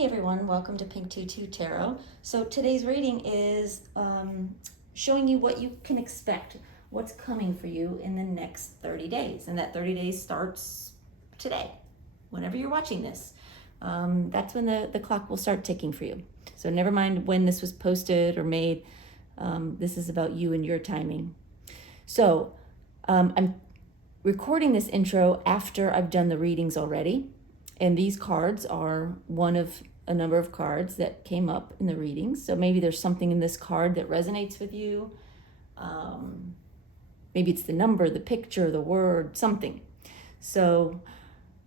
Hey everyone, welcome to Pink Tutu Tarot. So today's reading is showing you what you can expect, what's coming for you in the next 30 days. And that 30 days starts today, whenever you're watching this. That's when the clock will start ticking for you. So never mind when this was posted or made. This is about you and your timing. So I'm recording this intro after I've done the readings already. And these cards are one of a number of cards that came up in the readings. So maybe there's something in this card that resonates with you. Maybe it's the number, the picture, the word, something. So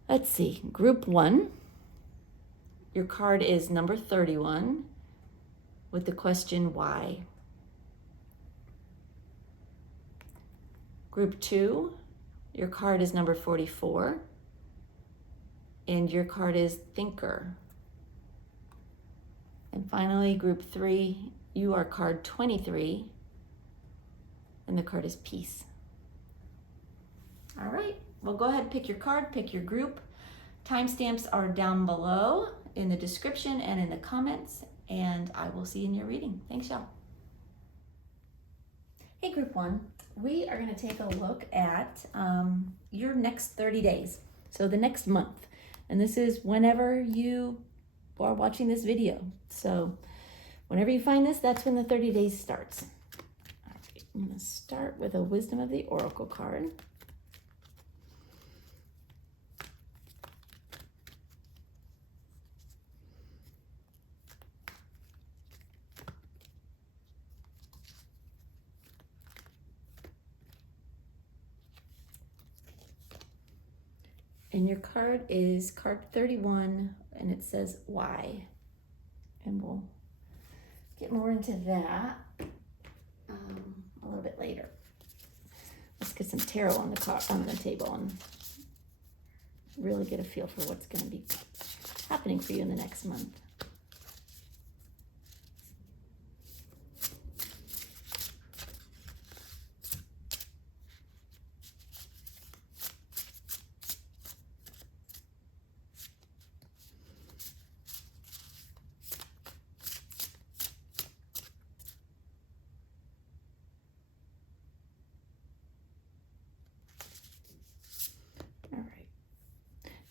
let's see. Group 1. Your card is number 31 with the question, why? Group 2. Your card is number 44. And your card is Thinker. And finally, group 3, you are card 23, and the card is Peace. All right, well, go ahead, pick your card, pick your group. Timestamps are down below in the description and in the comments, and I will see you in your reading. Thanks, y'all. Hey, group 1, we are gonna take a look at your next 30 days, so the next month. And this is whenever you are watching this video. So whenever you find this, that's when the 30 days starts. All right, I'm going to start with a Wisdom of the Oracle card. And your card is card 31, and it says, why? And we'll get more into that a little bit later. Let's get some tarot on the table and really get a feel for what's going to be happening for you in the next month.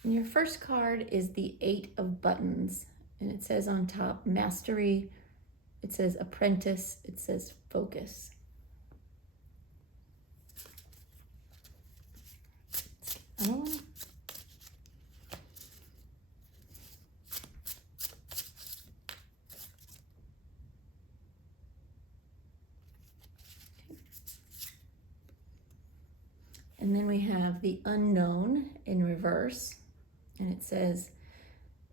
And your first card is the 8 of Buttons, and it says on top, Mastery, it says Apprentice, it says Focus. Another one. And then we have the Unknown in reverse. And it says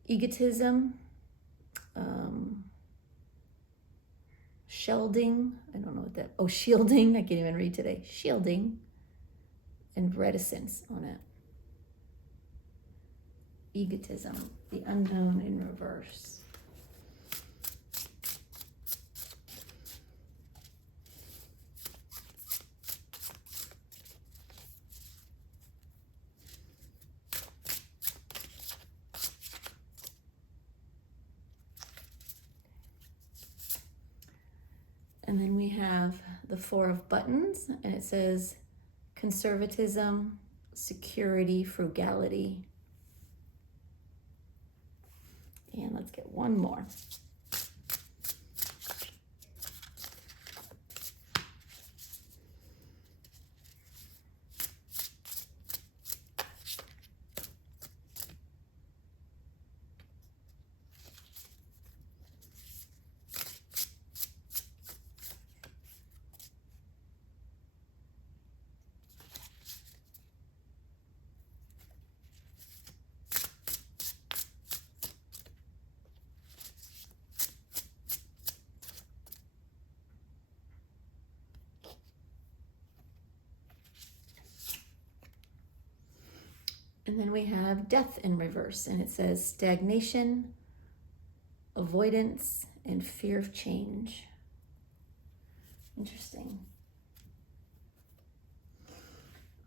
egotism, shelding, I don't know what that, shielding, I can't even read today, shielding, and reticence on it. Egotism, the Unknown in reverse. And then we have the 4 of Buttons, and it says conservatism, security, frugality. And let's get one more. And then we have Death in reverse, and it says stagnation, avoidance, and fear of change. Interesting.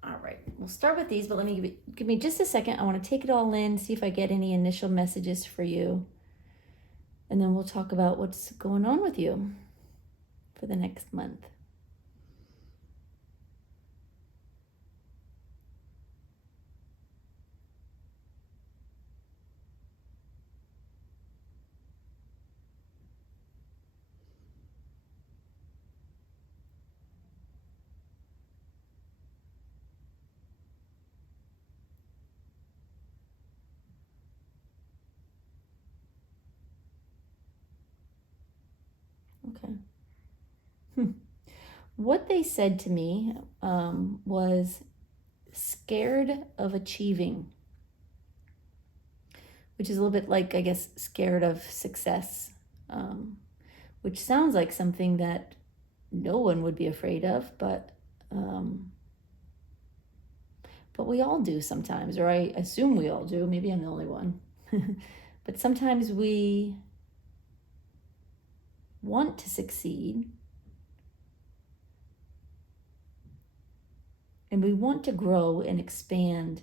All right, we'll start with these, but let me give me just a second. I want to take it all in, see if I get any initial messages for you. And then we'll talk about what's going on with you for the next month. Okay. What they said to me was scared of achieving, which is a little bit like, I guess, scared of success, which sounds like something that no one would be afraid of, but we all do sometimes, or I assume we all do. Maybe I'm the only one. But sometimes we want to succeed, and we want to grow and expand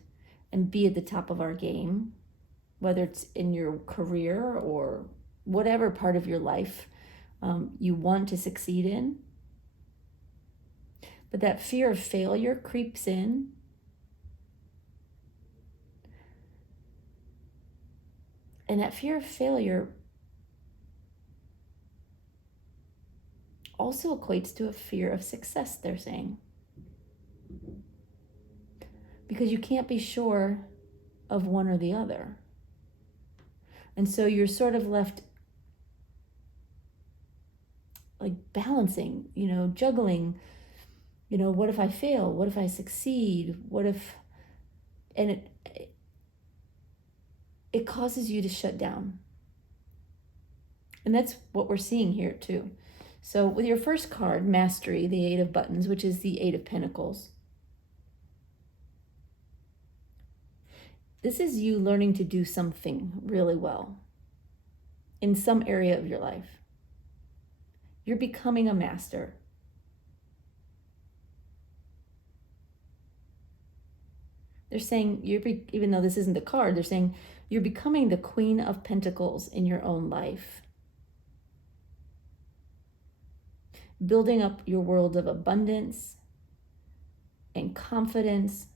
and be at the top of our game, whether it's in your career or whatever part of your life you want to succeed in. But that fear of failure creeps in. And that fear of failure also equates to a fear of success, they're saying. Because you can't be sure of one or the other. And so you're sort of left like balancing, juggling, what if I fail? What if I succeed? What if, and it causes you to shut down. And that's what we're seeing here too. So with your first card, Mastery, the 8 of Buttons, which is the 8 of Pentacles, this is you learning to do something really well in some area of your life. You're becoming a master. They're saying, even though this isn't the card, they're saying you're becoming the Queen of Pentacles in your own life. Building up your world of abundance and confidence.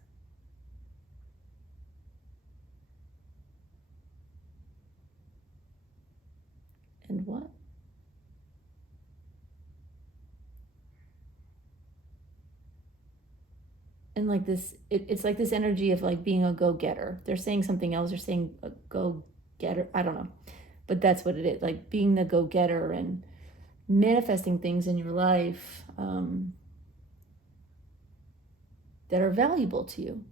And what? And like this, it's like this energy of like being a go-getter. They're saying something else. They're saying a go-getter. I don't know. But that's what it is. Like being the go-getter and manifesting things in your life that are valuable to you.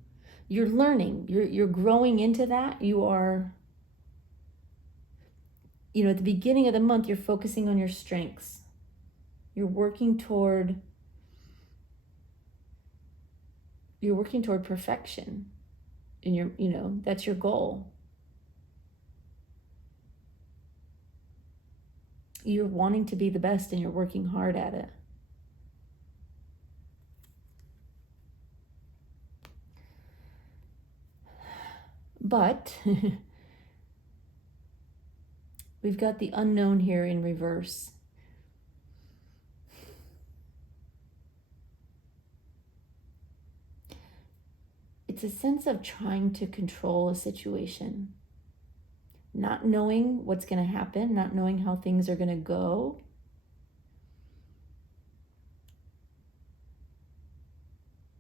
You're learning. You're growing into that. You are, at the beginning of the month, you're focusing on your strengths. You're working toward perfection, and that's your goal. You're wanting to be the best and you're working hard at it. But we've got the unknown here in reverse. It's a sense of trying to control a situation, not knowing what's going to happen, not knowing how things are going to go.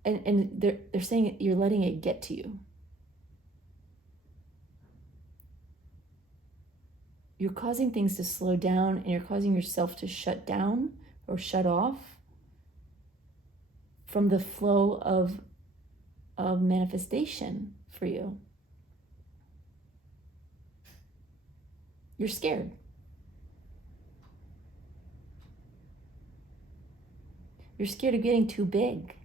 And they're saying you're letting it get to you. You're causing things to slow down, and you're causing yourself to shut down or shut off from the flow of manifestation for you. You're scared. You're scared of getting too big.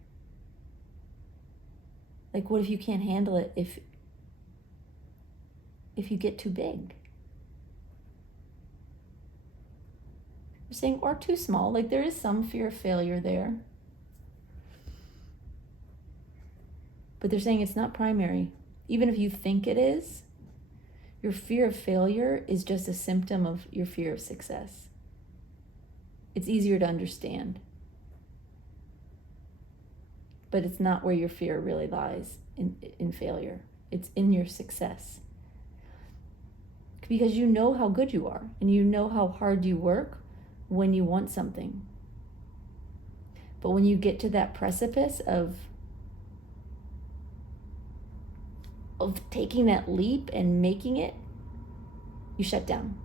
Like, what if you can't handle it if you get too big? They're saying, or too small. Like, there is some fear of failure there. But they're saying it's not primary. Even if you think it is, Your fear of failure is just a symptom of your fear of success. It's easier to understand. But it's not where your fear really lies, in failure. It's in your success. Because you know how good you are, and you know how hard you work when you want something. But when you get to that precipice of taking that leap and making it, you shut down.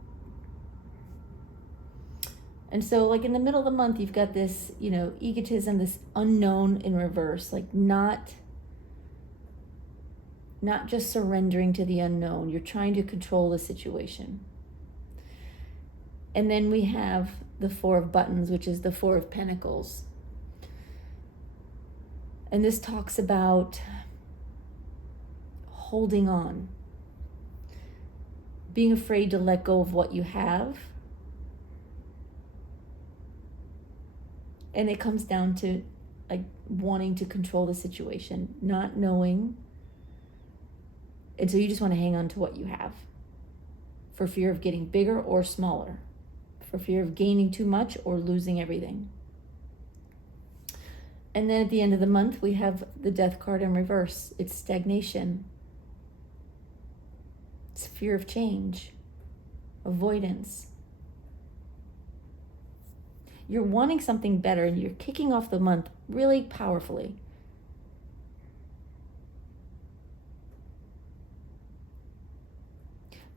And so like in the middle of the month, you've got this, egotism, this unknown in reverse, like not just surrendering to the unknown. You're trying to control the situation. And then we have the Four of Buttons, which is the Four of Pentacles. And this talks about holding on, being afraid to let go of what you have. And it comes down to like wanting to control the situation, not knowing. And so you just want to hang on to what you have for fear of getting bigger or smaller, for fear of gaining too much or losing everything. And then at the end of the month, we have the Death card in reverse. It's stagnation. It's fear of change, avoidance. You're wanting something better and you're kicking off the month really powerfully.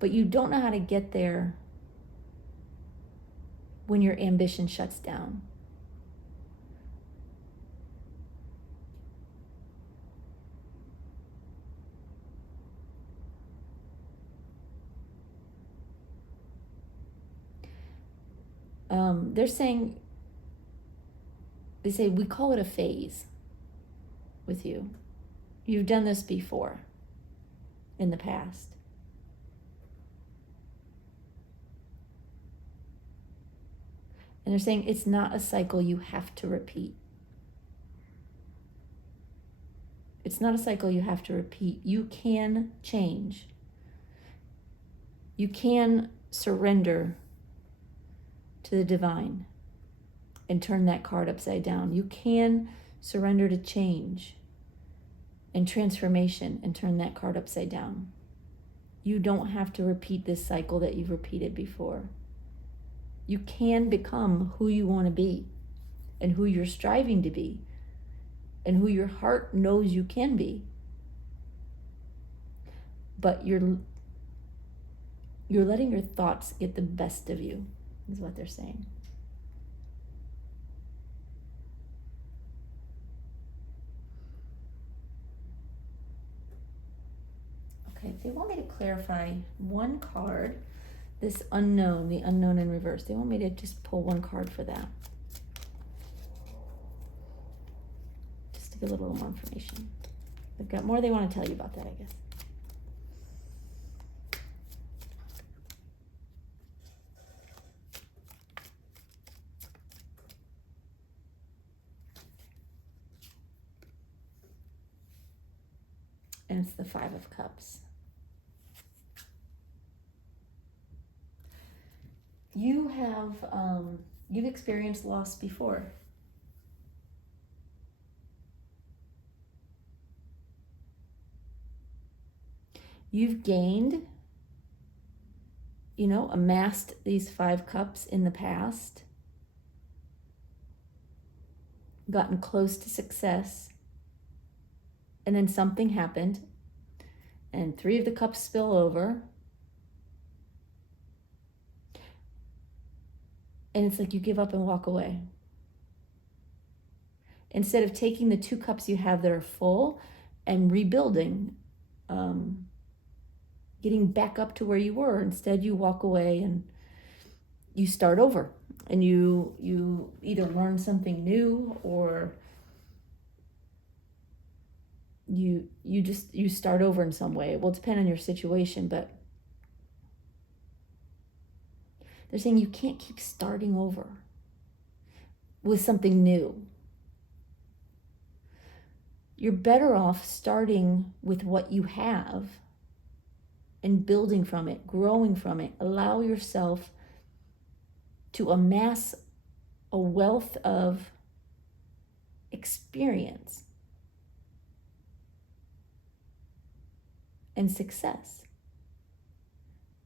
But you don't know how to get there when your ambition shuts down. They say we call it a phase with you. You've done this before in the past. And they're saying it's not a cycle you have to repeat. It's not a cycle you have to repeat. You can change. You can surrender to the divine and turn that card upside down. You can surrender to change and transformation and turn that card upside down. You don't have to repeat this cycle that you've repeated before. You can become who you want to be and who you're striving to be and who your heart knows you can be. But you're letting your thoughts get the best of you, is what they're saying. Okay, they want me to clarify one card, this unknown, the unknown in reverse. They want me to just pull one card for that. Just to get a little more information. They've got more they want to tell you about that, I guess. And it's the Five of Cups. You've experienced loss before. You've gained, amassed these 5 cups in the past, gotten close to success, and then something happened, and 3 of the cups spill over. And it's like you give up and walk away. Instead of taking the 2 cups you have that are full and rebuilding, getting back up to where you were, instead you walk away and you start over. And you either learn something new or you start over in some way. It will depend on your situation, but they're saying you can't keep starting over with something new. You're better off starting with what you have and building from it, growing from it. Allow yourself to amass a wealth of experience and success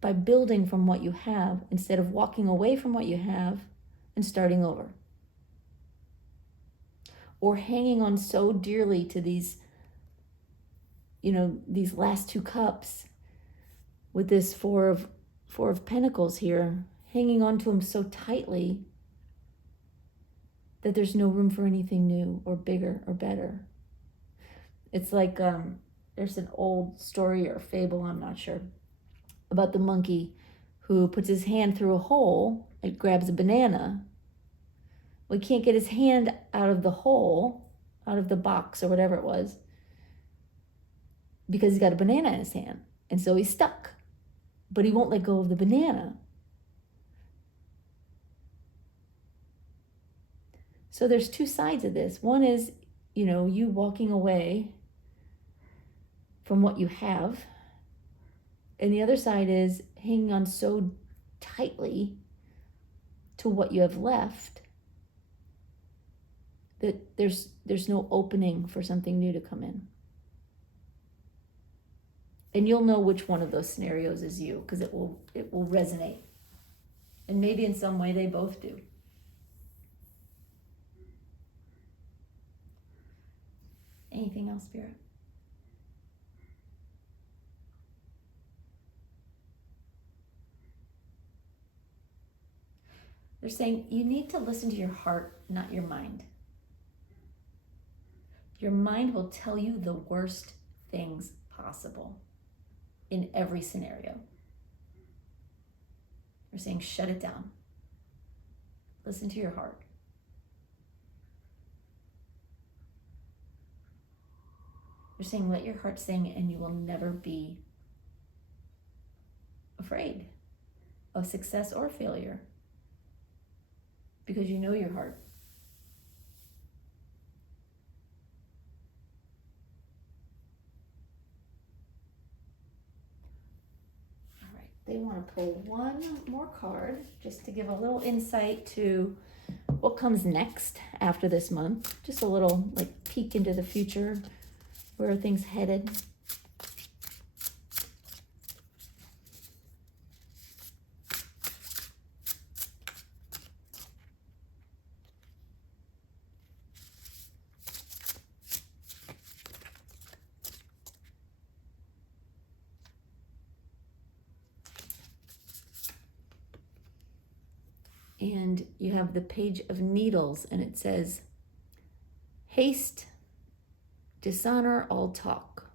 by building from what you have instead of walking away from what you have and starting over. Or hanging on so dearly to these, these last two cups with this four of pentacles here, hanging on to them so tightly that there's no room for anything new or bigger or better. It's like there's an old story or fable, I'm not sure, about the monkey who puts his hand through a hole and grabs a banana. Well, he can't get his hand out of the hole, out of the box or whatever it was, because he's got a banana in his hand. And so he's stuck, but he won't let go of the banana. So there's two sides of this. One is, you walking away from what you have. And the other side is hanging on so tightly to what you have left that there's no opening for something new to come in. And you'll know which one of those scenarios is you, because it will resonate. And maybe in some way they both do. Anything else, Spirit? They're saying you need to listen to your heart, not your mind. Your mind will tell you the worst things possible in every scenario. They're saying shut it down. Listen to your heart. They're saying let your heart sing and you will never be afraid of success or failure because you know your heart. All right, they want to pull one more card just to give a little insight to what comes next after this month. Just a little peek into the future. Where are things headed? And you have the Page of Needles, and it says, haste, dishonor, all talk.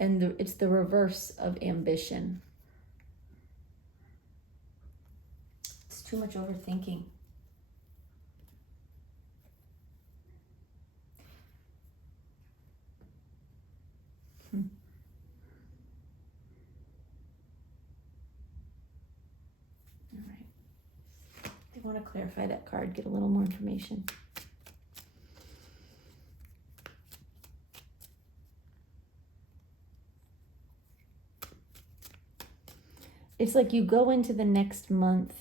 And it's the reverse of ambition. It's too much overthinking. All right. They want to clarify that card, get a little more information. It's like you go into the next month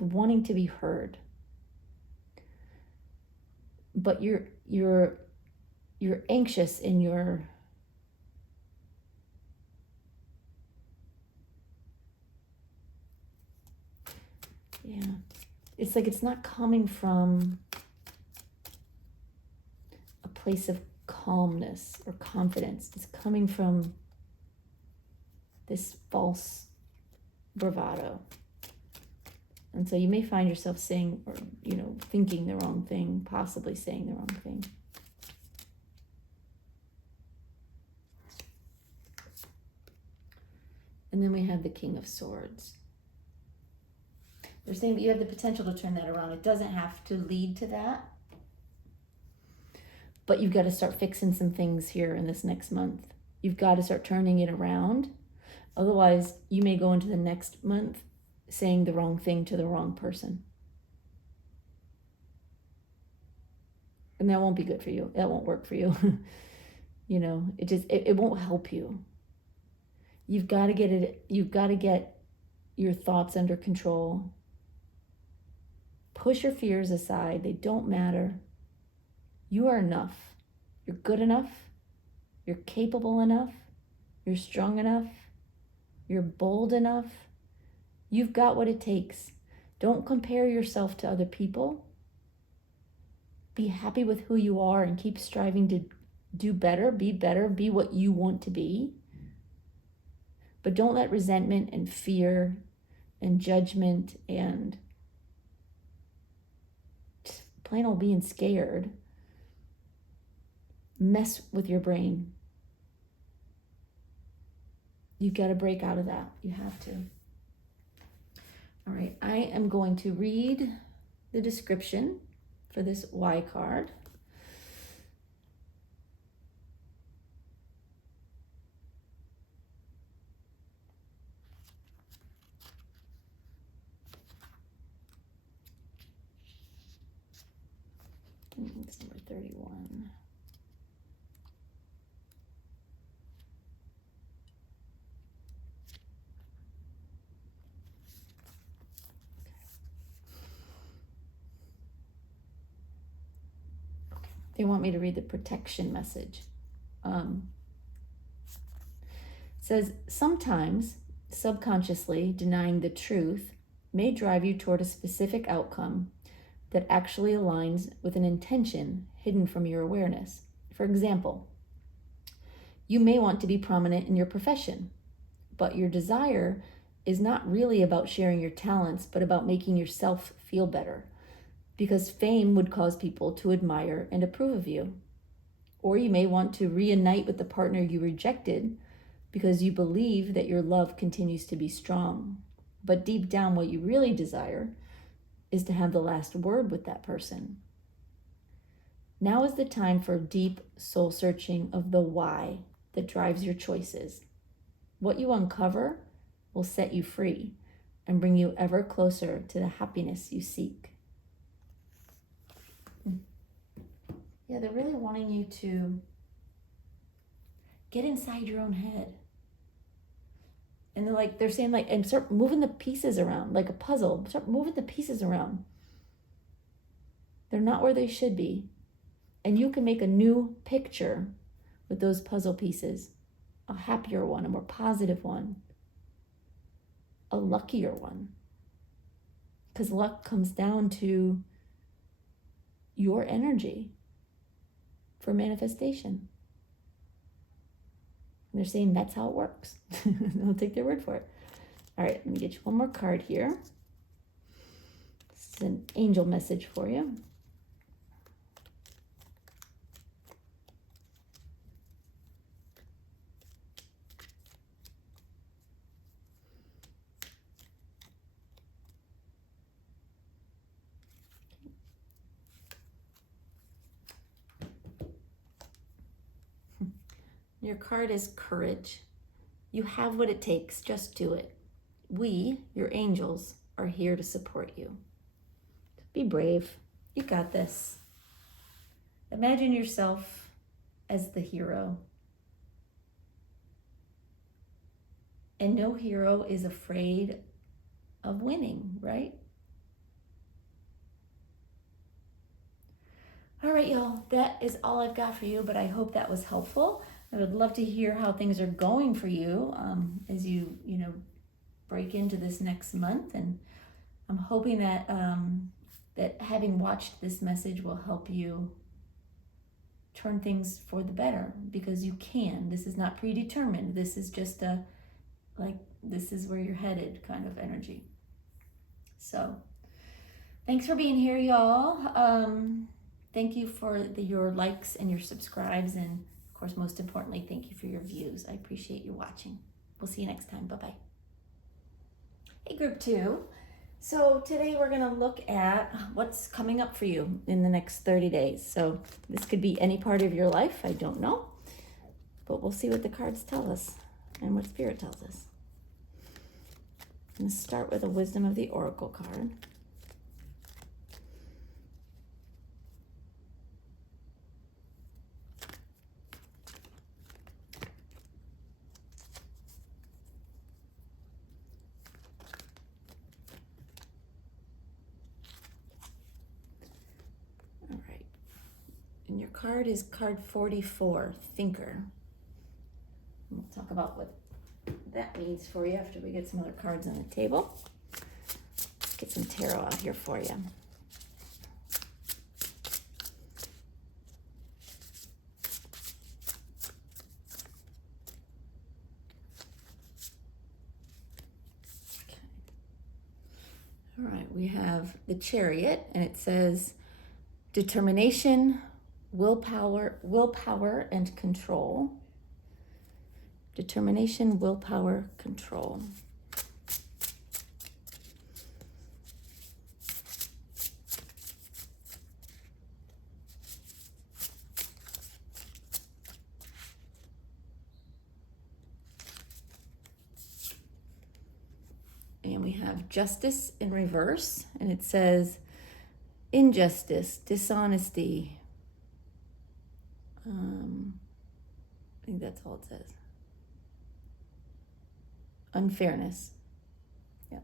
wanting to be heard, but you're anxious and it's like it's not coming from a place of calmness or confidence. It's coming from this false bravado. And so you may find yourself saying, or, thinking the wrong thing, possibly saying the wrong thing. And then we have the King of Swords. They're saying that you have the potential to turn that around. It doesn't have to lead to that. But you've got to start fixing some things here in this next month. You've got to start turning it around. Otherwise, you may go into the next month saying the wrong thing to the wrong person. And that won't be good for you. That won't work for you. It won't help you. You've got to get your thoughts under control. Push your fears aside. They don't matter. You are enough. You're good enough. You're capable enough. You're strong enough. You're bold enough. You've got what it takes. Don't compare yourself to other people. Be happy with who you are and keep striving to do better, be what you want to be. But don't let resentment and fear and judgment and plain old being scared mess with your brain. You've got to break out of that. You have to. All right, I am going to read the description for this Y card. It's number 31. They want me to read the protection message. It says, sometimes subconsciously denying the truth may drive you toward a specific outcome that actually aligns with an intention hidden from your awareness. For example, you may want to be prominent in your profession, but your desire is not really about sharing your talents, but about making yourself feel better, because fame would cause people to admire and approve of you. Or you may want to reunite with the partner you rejected because you believe that your love continues to be strong. But deep down, what you really desire is to have the last word with that person. Now is the time for deep soul searching of the why that drives your choices. What you uncover will set you free and bring you ever closer to the happiness you seek. Yeah, they're really wanting you to get inside your own head. And they're saying and start moving the pieces around like a puzzle. Start moving the pieces around. They're not where they should be. And you can make a new picture with those puzzle pieces. A happier one, a more positive one, a luckier one. Because luck comes down to your energy for manifestation. And they're saying that's how it works. I'll take their word for it. All right, let me get you one more card here. This is an angel message for you. Your card is courage. You have what it takes. Just do it. We, your angels, are here to support you. Be brave. You got this. Imagine yourself as the hero. And no hero is afraid of winning, right? All right, y'all. That is all I've got for you, but I hope that was helpful. I would love to hear how things are going for you as you break into this next month. And I'm hoping that that having watched this message will help you turn things for the better, because you can. This is not predetermined. This is just this is where you're headed kind of energy. So thanks for being here, y'all. Thank you for your likes and your subscribes, and of course, most importantly, thank you for your views. I appreciate you watching. We'll see you next time. Bye-bye. Hey, group 2. So today we're going to look at what's coming up for you in the next 30 days. So this could be any part of your life. I don't know. But we'll see what the cards tell us and what Spirit tells us. I'm going to start with a Wisdom of the Oracle card. All right. And your card is card 44, Thinker. We'll talk about what that means for you after we get some other cards on the table. Let's get some tarot out here for you. Okay. All right, we have the Chariot, and it says determination, willpower, and control. Determination, willpower, control. And we have Justice in reverse, and it says injustice, dishonesty. I think that's all it says. Unfairness. Yep.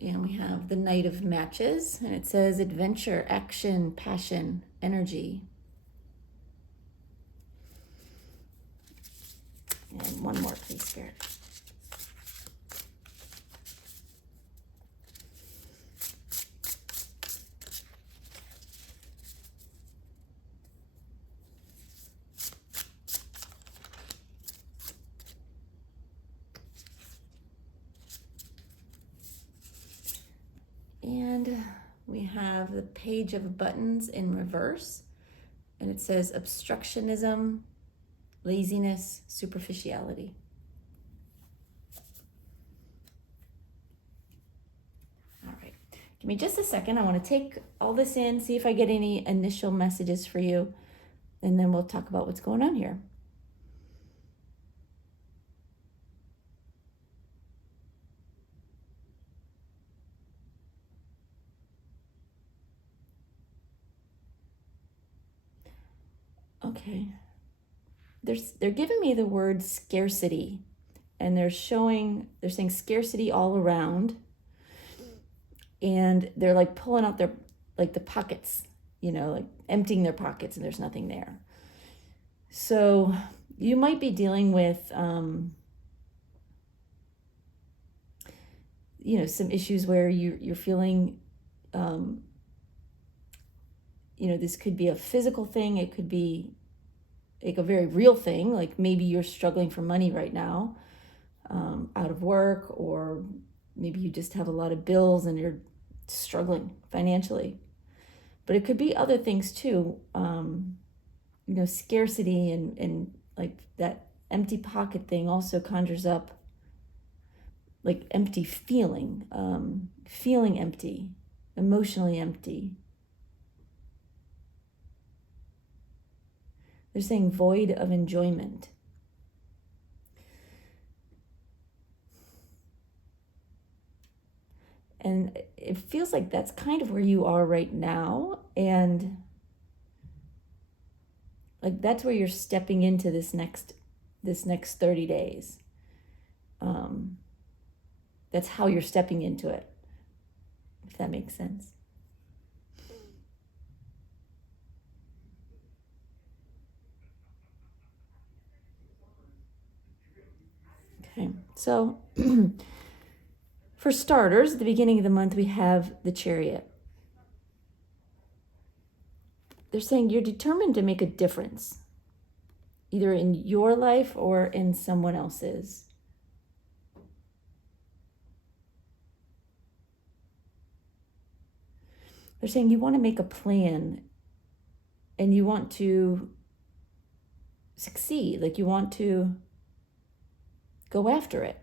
And we have the Knight of Matches, and it says adventure, action, passion, energy. And one more, please, Spirit. And we have the Page of Buttons in reverse, and it says obstructionism, laziness, superficiality. All right, give me just a second. I want to take all this in, see if I get any initial messages for you, and then we'll talk about what's going on here. Okay. They're giving me the word scarcity, and they're saying scarcity all around, and they're like pulling out their, like the pockets, like emptying their pockets, and there's nothing there. So you might be dealing with, some issues where you're feeling, this could be a physical thing. It could be like a very real thing. Like maybe you're struggling for money right now, out of work, or maybe you just have a lot of bills and you're struggling financially. But it could be other things too. Scarcity and like that empty pocket thing also conjures up like empty feeling, feeling empty, emotionally empty. They're saying void of enjoyment. And it feels like that's kind of where you are right now. And like that's where you're stepping into this next 30 days. That's how you're stepping into it, if that makes sense. Okay, so for starters, at the beginning of the month, we have the Chariot. They're saying you're determined to make a difference, either in your life or in someone else's. They're saying you want to make a plan, and you want to succeed, like you want to go after it.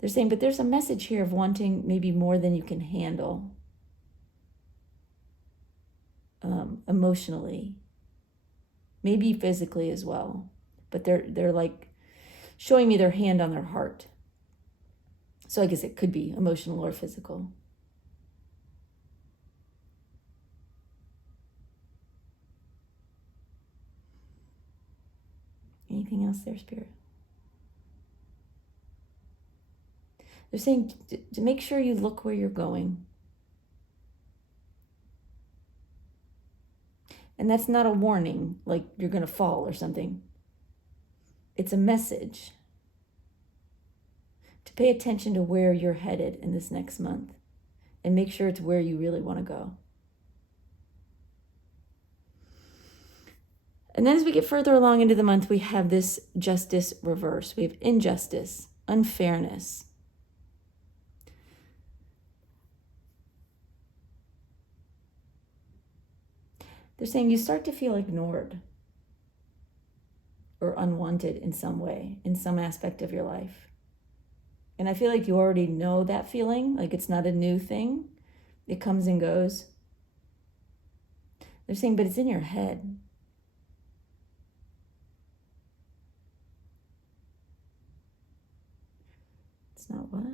They're saying, but there's a message here of wanting maybe more than you can handle emotionally, maybe physically as well. But they're like showing me their hand on their heart. So I guess it could be emotional or physical. Anything else there, Spirit? They're saying to make sure you look where you're going. And that's not a warning, like you're going to fall or something. It's a message to pay attention to where you're headed in this next month and make sure it's where you really want to go. And then as we get further along into the month, we have this justice reverse. We have injustice, unfairness. They're saying you start to feel ignored or unwanted in some way, in some aspect of your life. And I feel like you already know that feeling, like it's not a new thing. It comes and goes. They're saying, but it's in your head. It's not what?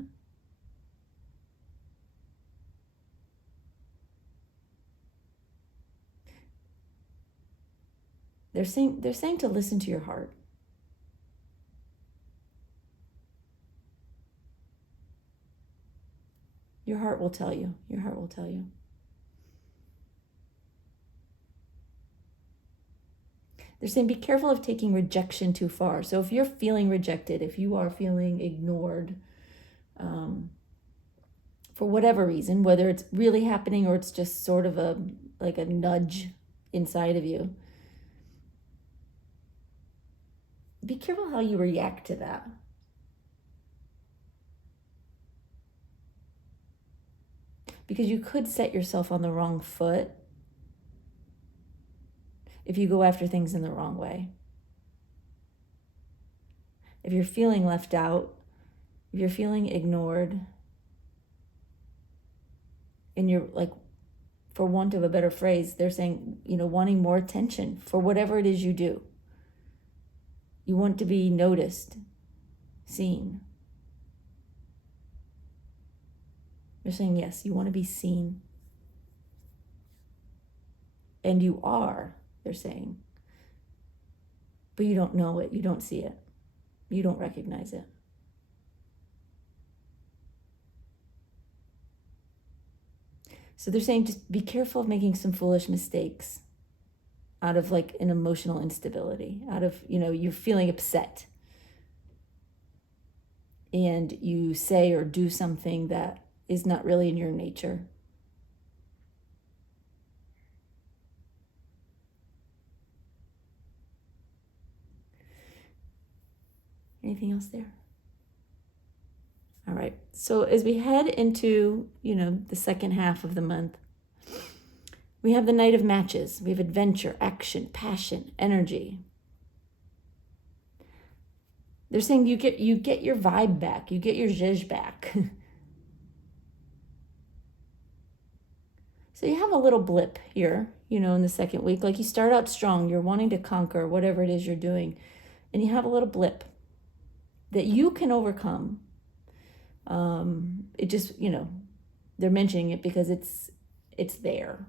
They're saying to listen to your heart. Your heart will tell you. Your heart will tell you. They're saying be careful of taking rejection too far. So if you're feeling rejected, if you are feeling ignored, for whatever reason, whether it's really happening or it's just sort of a nudge inside of you, be careful how you react to that. Because you could set yourself on the wrong foot if you go after things in the wrong way. If you're feeling left out, if you're feeling ignored, and you're like, for want of a better phrase, they're saying, wanting more attention for whatever it is you do. You want to be noticed, seen. They're saying, yes, you want to be seen. And you are, they're saying. But you don't know it. You don't see it. You don't recognize it. So they're saying just be careful of making some foolish mistakes out of like an emotional instability, out of, you're feeling upset. And you say or do something that is not really in your nature. Anything else there? All right. So as we head into, the second half of the month, we have the Knight of Matches. We have adventure, action, passion, energy. They're saying you get your vibe back. You get your zhuzh back. So you have a little blip here, in the second week. Like you start out strong. You're wanting to conquer whatever it is you're doing. And you have a little blip that you can overcome. It just, they're mentioning it because it's there.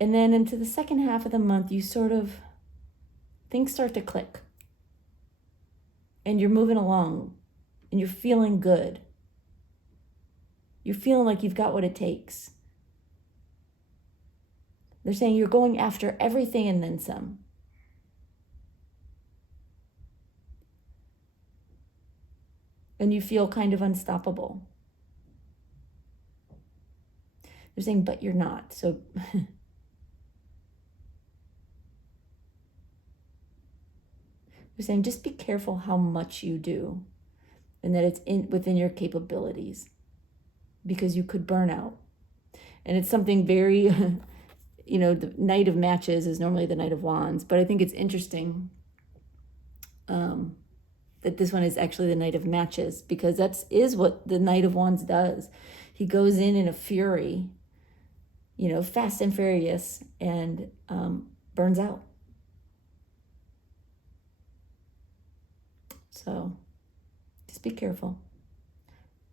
And then into the second half of the month, things start to click. And you're moving along and you're feeling good. You're feeling like you've got what it takes. They're saying you're going after everything and then some. And you feel kind of unstoppable. They're saying, but you're not. So they're saying just be careful how much you do and that it's within your capabilities because you could burn out. And it's something very, the Knight of Matches is normally the Knight of Wands, but I think it's interesting that this one is actually the Knight of Matches, because is what the Knight of Wands does. He goes in a fury, fast and furious, and burns out. So just be careful.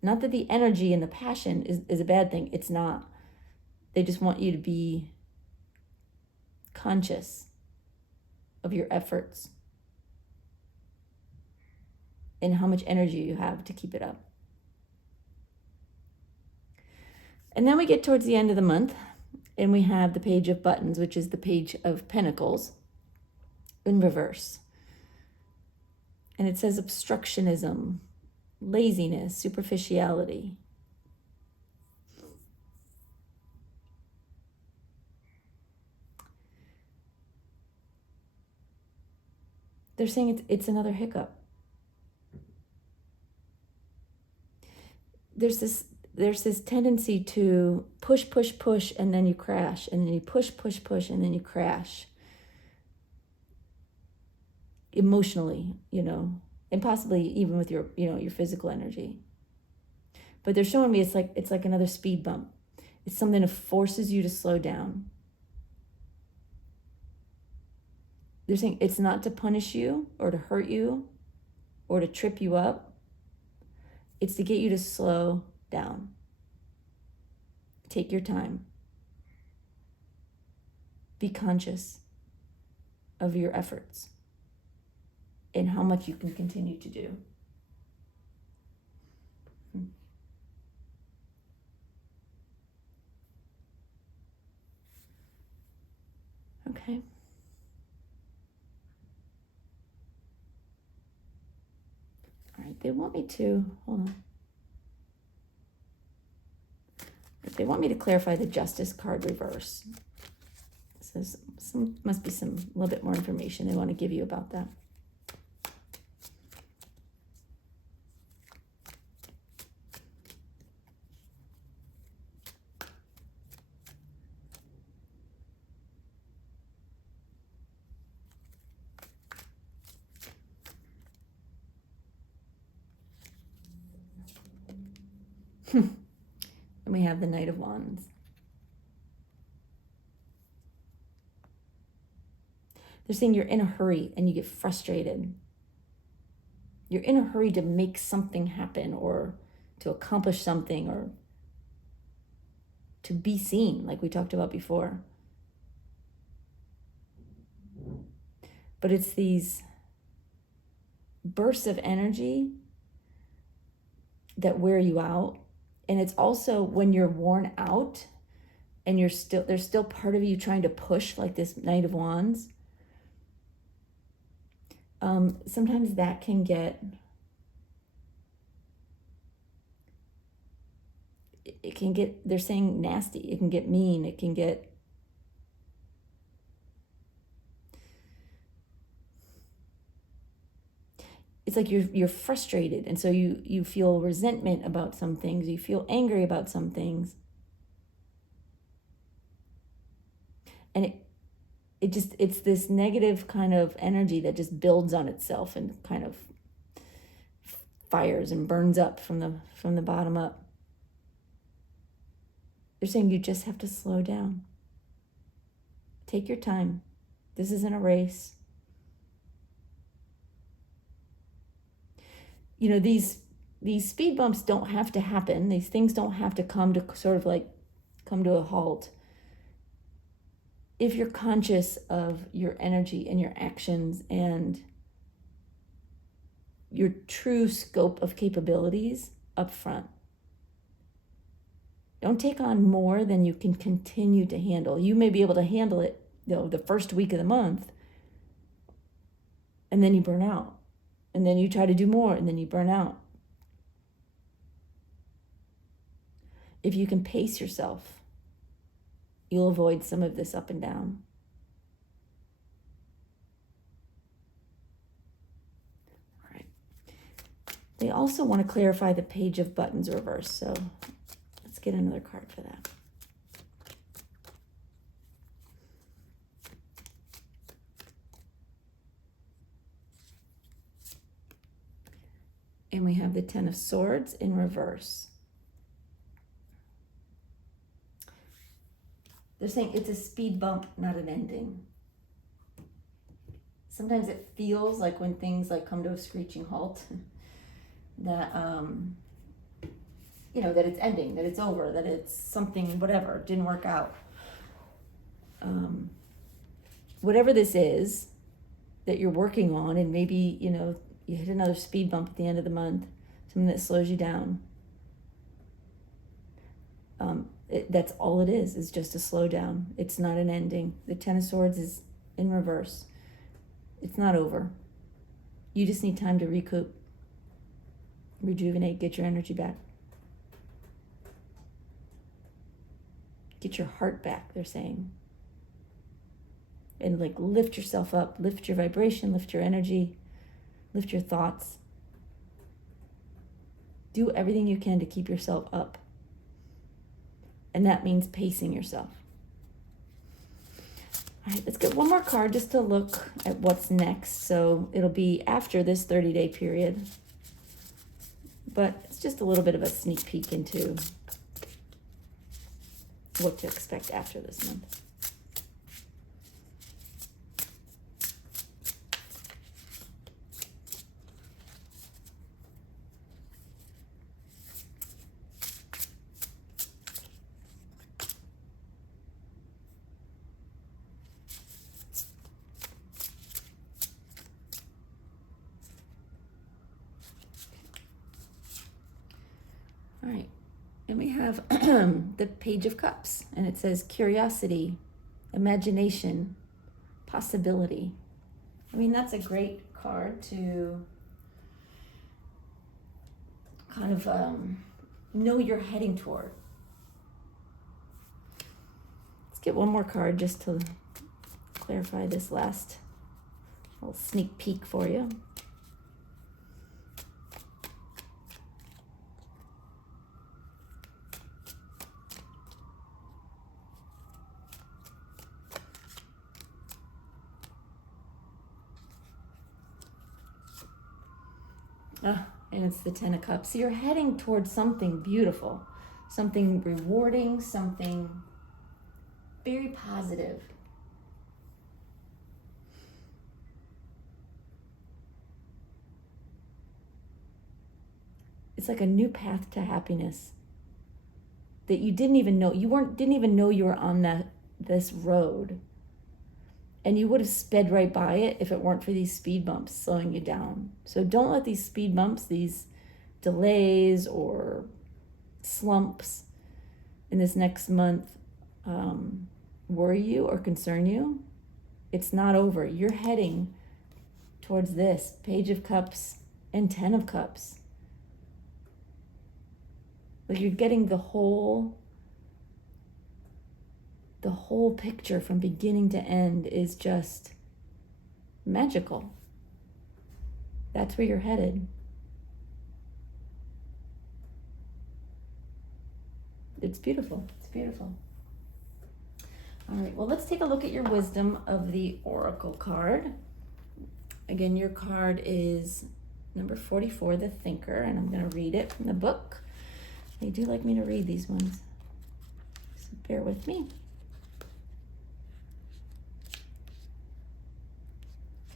Not that the energy and the passion is a bad thing. It's not. They just want you to be conscious of your efforts and how much energy you have to keep it up. And then we get towards the end of the month, and we have the Page of Buttons, which is the Page of Pentacles in reverse. And it says obstructionism, laziness, superficiality. They're saying it's another hiccup. There's this tendency to push, and then you crash, and then you push, and then you crash. Emotionally, and possibly even with your, your physical energy. But they're showing me it's like another speed bump. It's something that forces you to slow down. They're saying it's not to punish you or to hurt you or to trip you up. It's to get you to slow down. Take your time. Be conscious of your efforts and how much you can continue to do. Okay. All right, they want me to, hold on. They want me to clarify the Justice card reverse. So must be a little bit more information they want to give you about that. And we have the Knight of Wands. They're saying you're in a hurry and you get frustrated. You're in a hurry to make something happen or to accomplish something or to be seen, like we talked about before. But it's these bursts of energy that wear you out. And it's also when you're worn out and there's still part of you trying to push, like this Knight of Wands. Sometimes that can get, they're saying nasty. It can get mean. It can get, it's like you're frustrated, and so you feel resentment about some things, you feel angry about some things, and it's this negative kind of energy that just builds on itself and kind of fires and burns up from the bottom up. They're saying you just have to slow down. Take your time. This isn't a race. These speed bumps don't have to happen. These things don't have to come to a halt. If you're conscious of your energy and your actions and your true scope of capabilities up front. Don't take on more than you can continue to handle. You may be able to handle it, the first week of the month, and then you burn out. And then you try to do more, and then you burn out. If you can pace yourself, you'll avoid some of this up and down. All right. They also want to clarify the Page of Buttons reverse, so let's get another card for that. And we have the Ten of Swords in reverse. They're saying it's a speed bump, not an ending. Sometimes it feels like when things like come to a screeching halt, that that it's ending, that it's over, that it's something, whatever, didn't work out. Whatever this is that you're working on, and maybe, you hit another speed bump at the end of the month, something that slows you down. That's all it is just a slowdown. It's not an ending. The Ten of Swords is in reverse. It's not over. You just need time to recoup, rejuvenate, get your energy back. Get your heart back, they're saying. And lift yourself up, lift your vibration, lift your energy, lift your thoughts. Do everything you can to keep yourself up. And that means pacing yourself. All right, let's get one more card just to look at what's next. So it'll be after this 30-day period. But it's just a little bit of a sneak peek into what to expect after this month. All right, and we have the Page of Cups, and it says curiosity, imagination, possibility. I mean, that's a great card to kind of know you're heading toward. Let's get one more card just to clarify this last little sneak peek for you. And it's the Ten of Cups. So you're heading towards something beautiful, something rewarding, something very positive. It's like a new path to happiness that you didn't even know. Didn't even know you were on this road. And you would have sped right by it if it weren't for these speed bumps slowing you down. So don't let these speed bumps, these delays or slumps in this next month worry you or concern you. It's not over. You're heading towards this Page of Cups and Ten of Cups. You're getting the whole picture from beginning to end is just magical. That's where you're headed. It's beautiful. It's beautiful. All right, well, let's take a look at your wisdom of the Oracle card. Again, your card is number 44, the Thinker, and I'm going to read it from the book. They do like me to read these ones, so bear with me.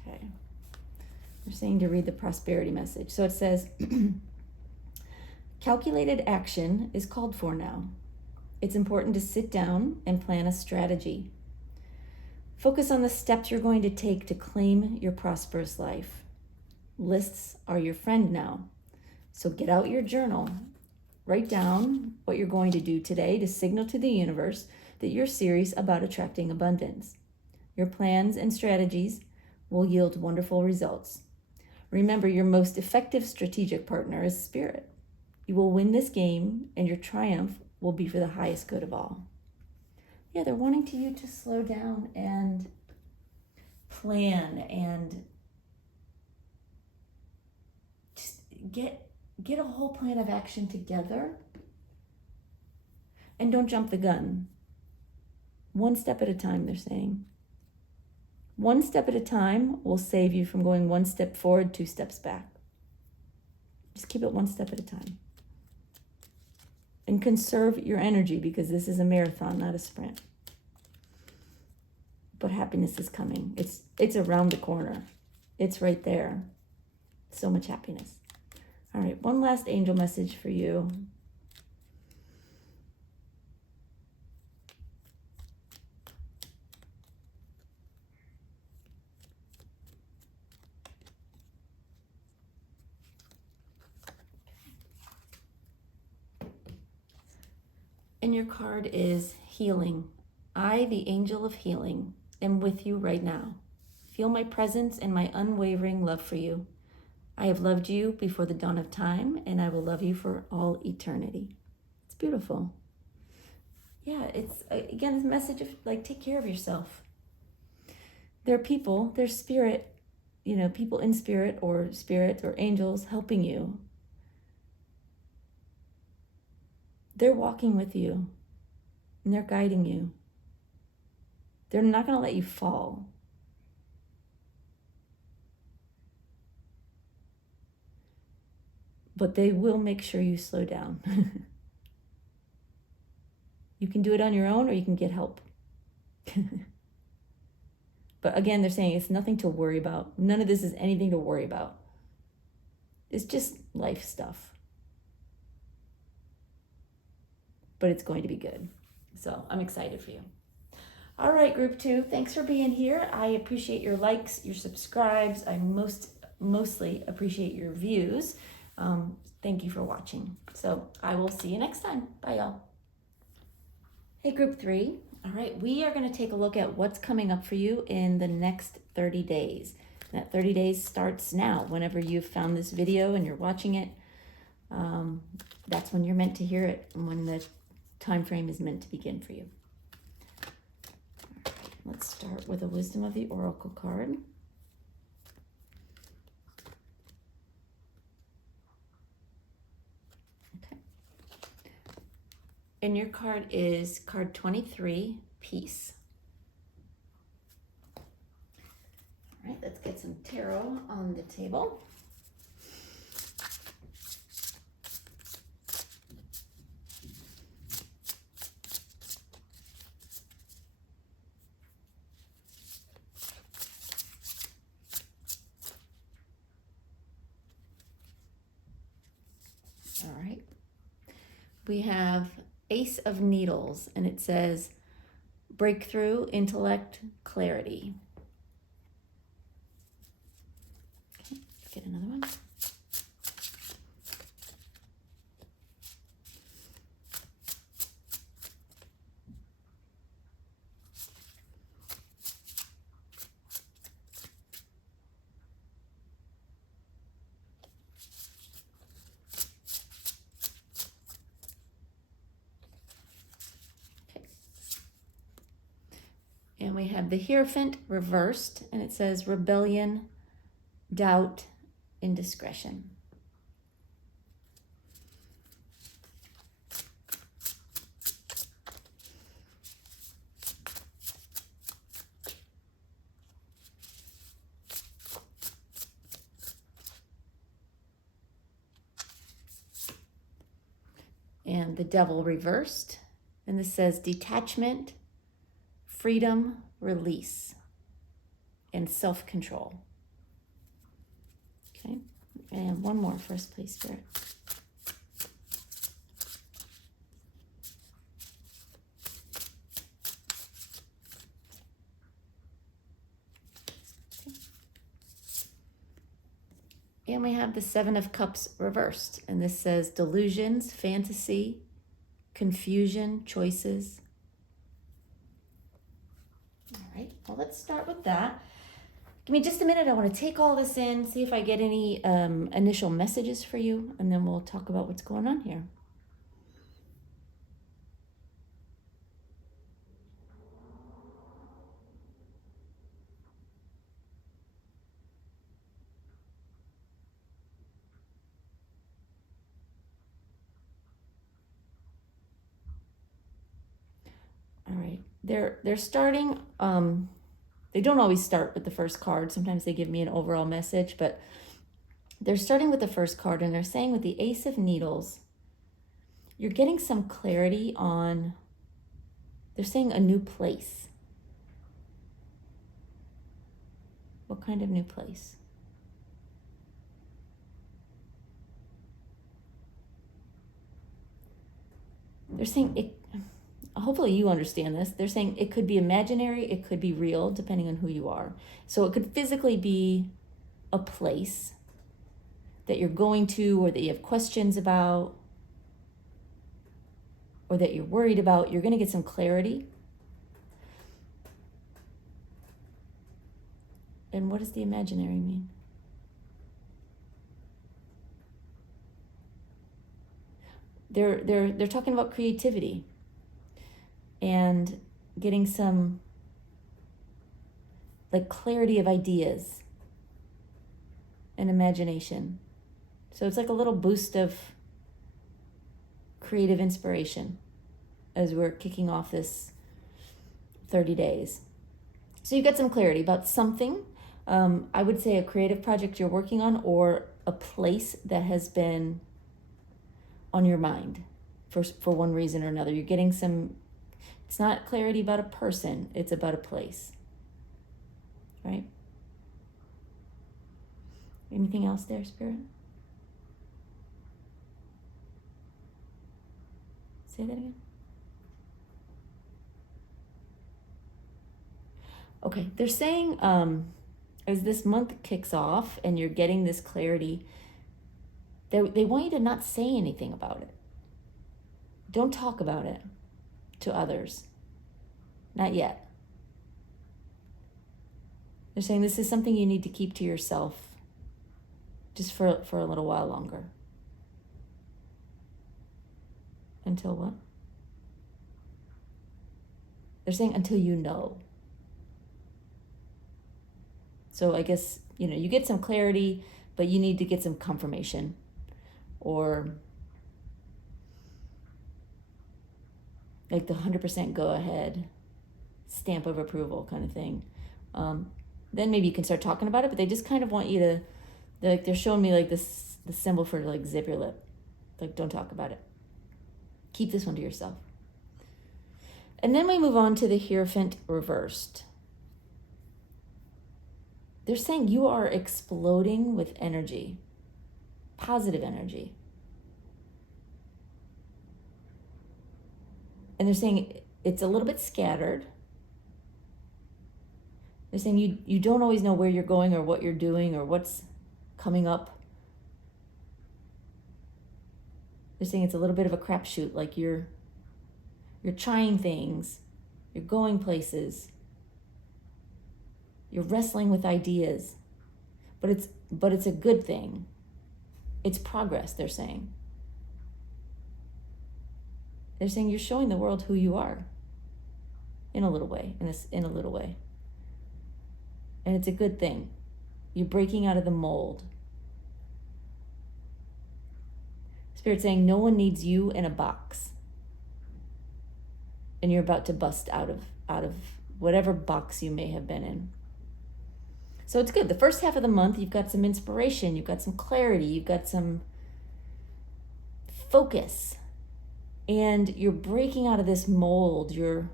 Okay, we're saying to read the prosperity message. So it says, calculated action is called for now. It's important to sit down and plan a strategy. Focus on the steps you're going to take to claim your prosperous life. Lists are your friend now. So get out your journal. Write down what you're going to do today to signal to the universe that you're serious about attracting abundance. Your plans and strategies will yield wonderful results. Remember, your most effective strategic partner is spirit. You will win this game, and your triumph will be for the highest good of all. Yeah, they're wanting you to slow down and plan and just get a whole plan of action together, and don't jump the gun. One step at a time, they're saying. One step at a time will save you from going one step forward, two steps back. Just keep it one step at a time. And conserve your energy, because this is a marathon, not a sprint. But happiness is coming. It's around the corner. It's right there. So much happiness. All right, one last angel message for you. And your card is healing. I, the angel of healing, am with you right now. Feel my presence and my unwavering love for you. I have loved you before the dawn of time, and I will love you for all eternity. It's beautiful. Yeah, it's, again, a message of, like, take care of yourself. There are people, there's spirit, people in spirit or angels helping you. They're walking with you, and they're guiding you. They're not going to let you fall. But they will make sure you slow down. You can do it on your own, or you can get help. But again, they're saying it's nothing to worry about. None of this is anything to worry about. It's just life stuff. But it's going to be good. So I'm excited for you. All right, group 2, thanks for being here. I appreciate your likes, your subscribes. I mostly appreciate your views. Thank you for watching. So I will see you next time. Bye, y'all. Hey, group 3. All right, we are going to take a look at what's coming up for you in the next 30 days. That 30 days starts now. Whenever you've found this video and you're watching it, that's when you're meant to hear it, and when the time frame is meant to begin for you. All right, let's start with a Wisdom of the Oracle card. Okay. And your card is card 23, Peace. All right, let's get some tarot on the table. All right. We have Ace of Needles, and it says breakthrough, intellect, clarity. Okay, let's get another one. And we have the Hierophant reversed, and it says rebellion, doubt, indiscretion. And the Devil reversed, and this says detachment, freedom, release, and self-control. Okay, and one more, First Place Spirit. Okay. And we have the Seven of Cups reversed, and this says delusions, fantasy, confusion, choices. All right, well, let's start with that. Give me just a minute. I want to take all this in, see if I get any initial messages for you, and then we'll talk about what's going on here. All right, they're starting. They don't always start with the first card. Sometimes they give me an overall message, but They're starting with the first card, and they're saying with the Ace of Needles, you're getting some clarity on, they're saying a new place. What kind of new place? They're saying it, hopefully you understand this. They're saying it could be imaginary, it could be real, depending on who you are. So it could physically be a place that you're going to, or that you have questions about, or that you're worried about. You're going to get some clarity. And what does the imaginary mean? They're talking about creativity and getting some like clarity of ideas and imagination. So it's like a little boost of creative inspiration as we're kicking off this 30 days. So you get some clarity about something. I would say a creative project you're working on, or a place that has been on your mind for one reason or another. You're getting some, it's not clarity about a person, it's about a place, right? Anything else there, Spirit? Say that again. Okay, they're saying as this month kicks off and you're getting this clarity, they want you to not say anything about it. Don't talk about it to others. Not yet. They're saying this is something you need to keep to yourself just for a little while longer. Until what? They're saying until you know. So I guess, you get some clarity, but you need to get some confirmation or like the 100% go ahead stamp of approval kind of thing. Then maybe you can start talking about it, but they just kind of want you to, they're showing me like this, the symbol for like zip your lip. Like, don't talk about it. Keep this one to yourself. And then we move on to the Hierophant reversed. They're saying you are exploding with energy, positive energy. And they're saying it's a little bit scattered. They're saying you don't always know where you're going or what you're doing or what's coming up. They're saying it's a little bit of a crapshoot, like you're trying things, you're going places, you're wrestling with ideas, but it's a good thing. It's progress, they're saying. They're saying you're showing the world who you are in a little way, in a little way. And it's a good thing. You're breaking out of the mold. Spirit's saying no one needs you in a box. And you're about to bust out of whatever box you may have been in. So it's good. The first half of the month, you've got some inspiration, you've got some clarity, you've got some focus. And you're breaking out of this mold. You're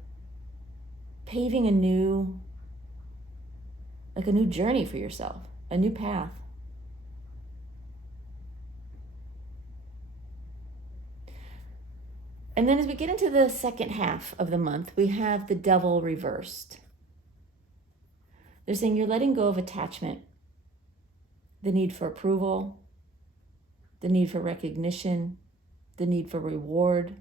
paving a new journey for yourself, a new path. And then as we get into the second half of the month, we have the Devil reversed. They're saying you're letting go of attachment, the need for approval, the need for recognition, the need for reward.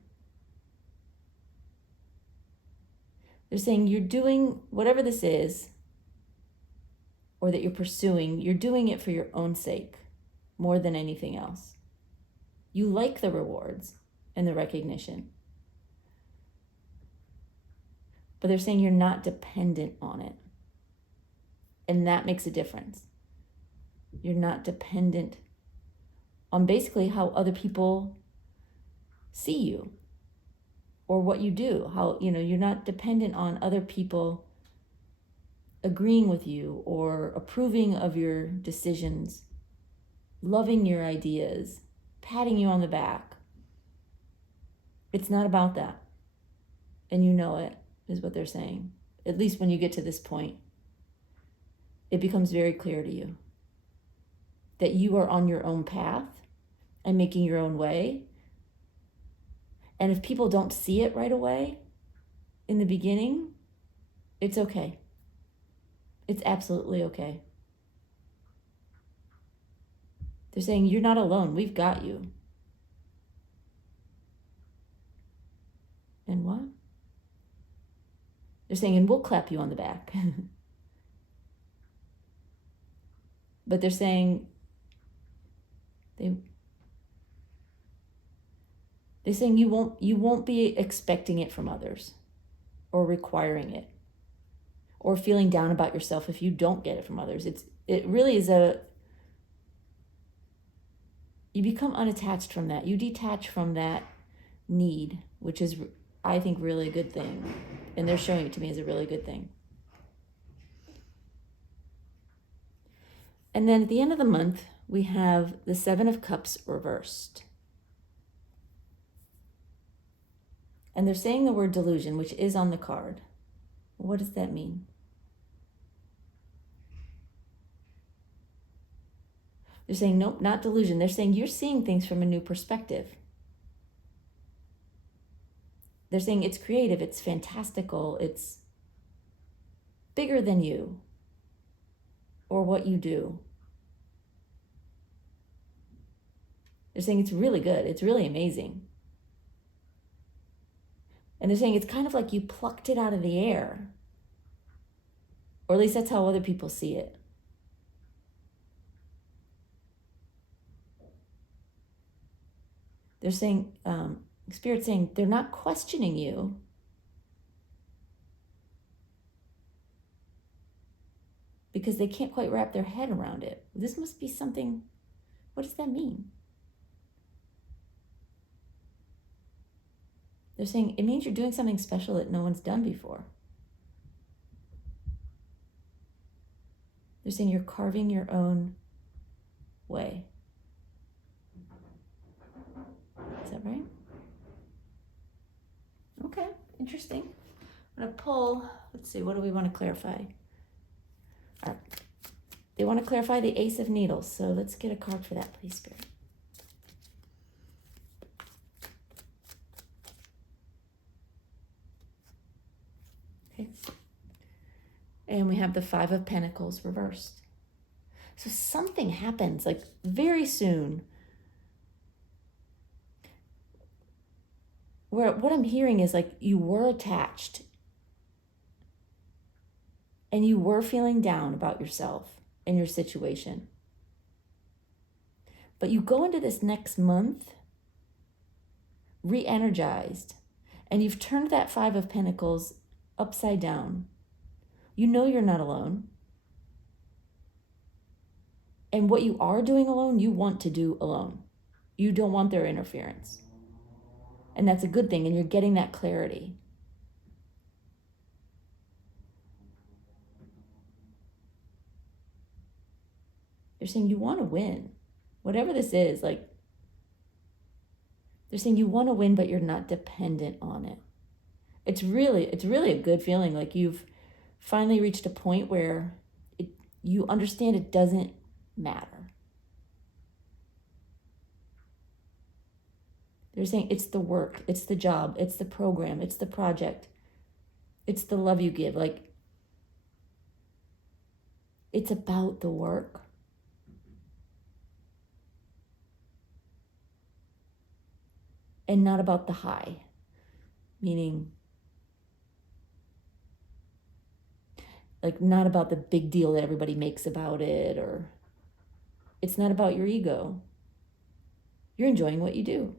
They're saying you're doing whatever this is, or that you're pursuing, you're doing it for your own sake more than anything else. You like the rewards and the recognition. But they're saying you're not dependent on it. And that makes a difference. You're not dependent on basically how other people see you or what you do. How, you're not dependent on other people agreeing with you or approving of your decisions. loving your ideas, patting you on the back. It's not about that. And you know it, is what they're saying. At least when you get to this point, it becomes very clear to you that you are on your own path and making your own way. And if people don't see it right away in the beginning, it's okay. It's absolutely okay. They're saying, you're not alone. We've got you. And what? They're saying, and we'll clap you on the back. But they're saying, they're saying you won't be expecting it from others or requiring it or feeling down about yourself if you don't get it from others. It really is you become unattached from that. You detach from that need, which is, I think, really a good thing. And they're showing it to me as a really good thing. And then at the end of the month, we have the Seven of Cups reversed. And they're saying the word delusion, which is on the card. What does that mean? They're saying, nope, not delusion. They're saying you're seeing things from a new perspective. They're saying it's creative, it's fantastical, it's bigger than you or what you do. They're saying it's really good, it's really amazing. And they're saying it's kind of like you plucked it out of the air. Or at least that's how other people see it. They're saying, Spirit's saying, they're not questioning you. Because they can't quite wrap their head around it. This must be something, what does that mean? They're saying it means you're doing something special that no one's done before. They're saying you're carving your own way. Is that right? Okay, interesting. I'm going to pull, let's see, what do we want to clarify? All right. They want to clarify the Ace of Needles, so let's get a card for that, please, Spirit. Okay. And we have the Five of Pentacles reversed. So something happens, like, very soon, where what I'm hearing is like you were attached and you were feeling down about yourself and your situation. But you go into this next month re-energized, and you've turned that Five of Pentacles upside down. You know you're not alone. And what you are doing alone, you want to do alone. You don't want their interference. And that's a good thing, and you're getting that clarity. They're saying you want to win. Whatever this is, like, they're saying you want to win, but you're not dependent on it. It's really a good feeling. Like you've finally reached a point where you understand it doesn't matter. They're saying it's the work, it's the job, it's the program, it's the project, it's the love you give. Like, it's about the work. And not about the high. Meaning, like, not about the big deal that everybody makes about it, or it's not about your ego. You're enjoying what you do.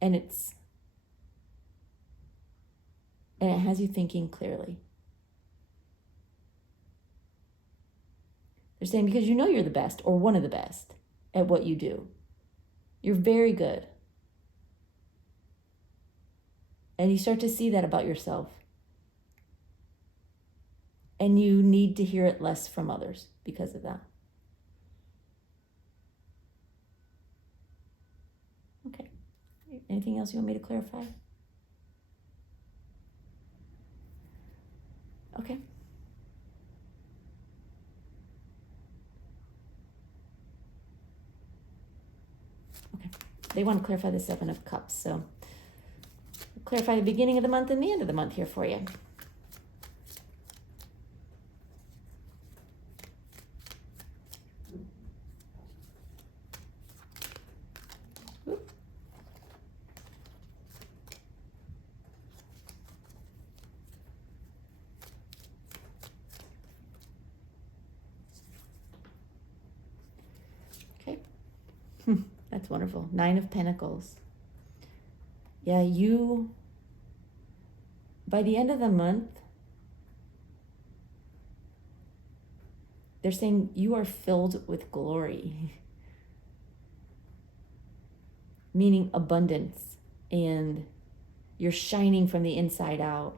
And it has you thinking clearly. They're saying because you know you're the best or one of the best at what you do. You're very good. And you start to see that about yourself. And you need to hear it less from others because of that. Anything else you want me to clarify? Okay. Okay. They want to clarify the 7 of Cups, so clarify the beginning of the month and the end of the month here for you. Okay. That's wonderful. 9 of Pentacles. Yeah, by the end of the month, they're saying you are filled with glory, meaning abundance, and you're shining from the inside out,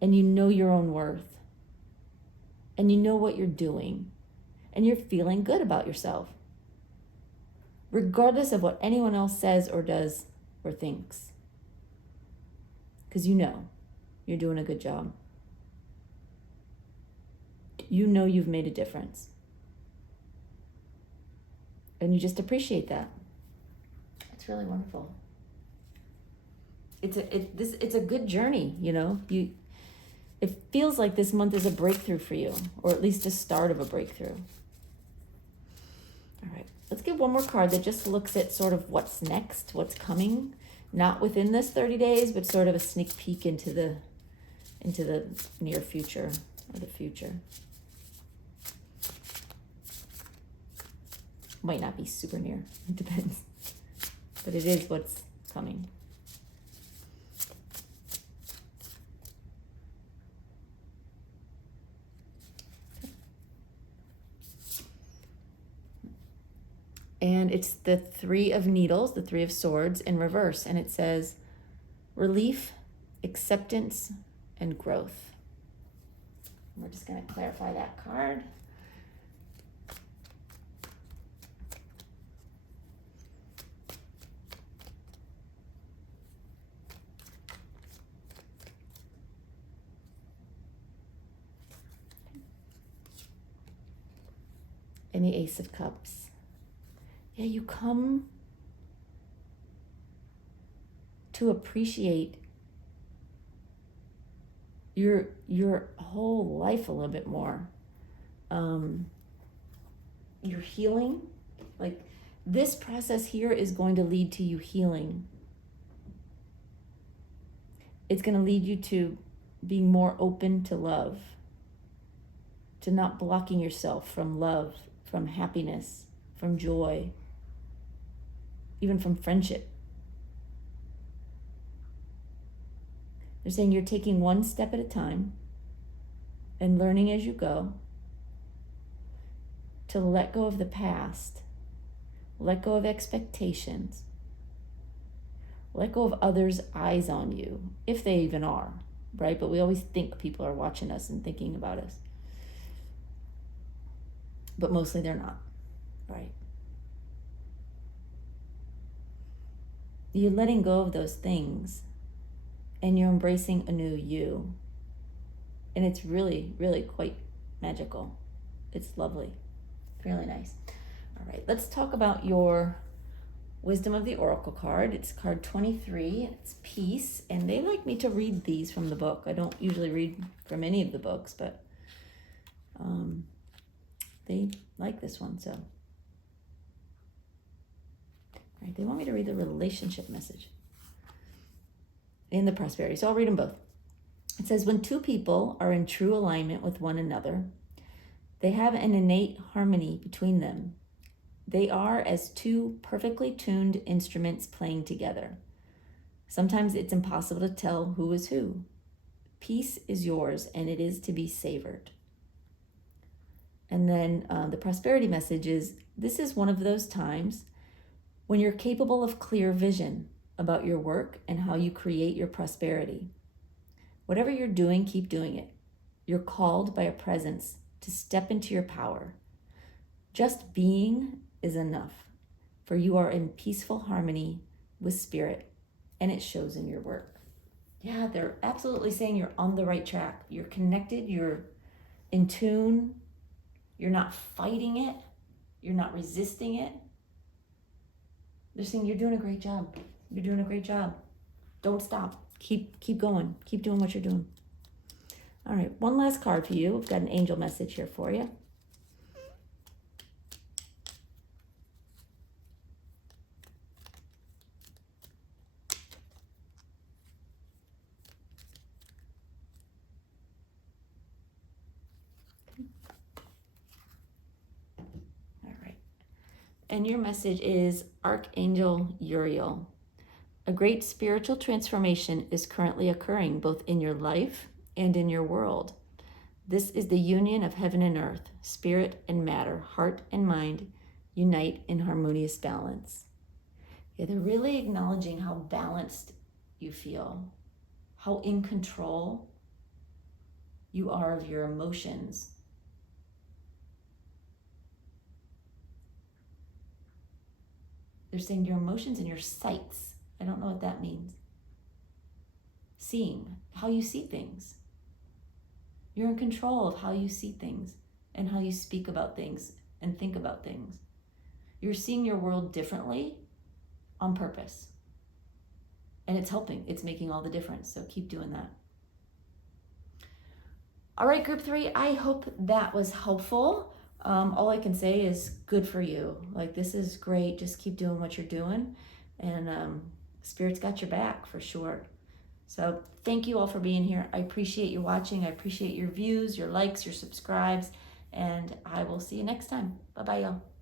and you know your own worth, and you know what you're doing, and you're feeling good about yourself, regardless of what anyone else says or does or thinks, because you know you're doing a good job. You know you've made a difference, and you just appreciate that. It's really wonderful. It's a good journey, you know. It feels like this month is a breakthrough for you, or at least a start of a breakthrough. All right, let's get one more card that just looks at sort of what's next, what's coming, not within this 30 days, but sort of a sneak peek into the near future or the future. Might not be super near, it depends, but it is what's coming. And it's the 3 of Needles, the 3 of Swords in reverse. And it says relief, acceptance, and growth. We're just going to clarify that card. And the Ace of Cups. Yeah, you come to appreciate your whole life a little bit more. You're healing. Like, this process here is going to lead to you healing. It's going to lead you to being more open to love, to not blocking yourself from love, from happiness, from joy, even from friendship. They're saying you're taking one step at a time and learning as you go to let go of the past, let go of expectations, let go of others' eyes on you, if they even are, right? But we always think people are watching us and thinking about us. But mostly they're not, right? You're letting go of those things and you're embracing a new you. And it's really, really quite magical. It's lovely. Really nice. All right, let's talk about your Wisdom of the Oracle card. It's card 23. It's Peace. And they like me to read these from the book. I don't usually read from any of the books, but they like this one, so. Right, they want me to read the relationship message and the prosperity. So I'll read them both. It says, when two people are in true alignment with one another, they have an innate harmony between them. They are as two perfectly tuned instruments playing together. Sometimes it's impossible to tell who is who. Peace is yours, and it is to be savored. And then the prosperity message is, this is one of those times when you're capable of clear vision about your work and how you create your prosperity. Whatever you're doing, keep doing it. You're called by a presence to step into your power. Just being is enough, for you are in peaceful harmony with spirit, and it shows in your work. Yeah, they're absolutely saying you're on the right track. You're connected, you're in tune, you're not fighting it, you're not resisting it. They're saying you're doing a great job. You're doing a great job. Don't stop. Keep going. Keep doing what you're doing. All right, one last card for you. I've got an angel message here for you. All right. And your message is Archangel Uriel. A great spiritual transformation is currently occurring both in your life and in your world. This is the union of heaven and earth, spirit and matter, heart and mind unite in harmonious balance. Yeah, they're really acknowledging how balanced you feel, how in control you are of your emotions. They're saying your emotions and your sights. I don't know what that means. Seeing, how you see things. You're in control of how you see things and how you speak about things and think about things. You're seeing your world differently on purpose. And it's helping. It's making all the difference. So keep doing that. All right, group 3, I hope that was helpful. All I can say is good for you. Like, this is great. Just keep doing what you're doing. And Spirit's got your back for sure. So thank you all for being here. I appreciate you watching. I appreciate your views, your likes, your subscribes. And I will see you next time. Bye-bye, y'all.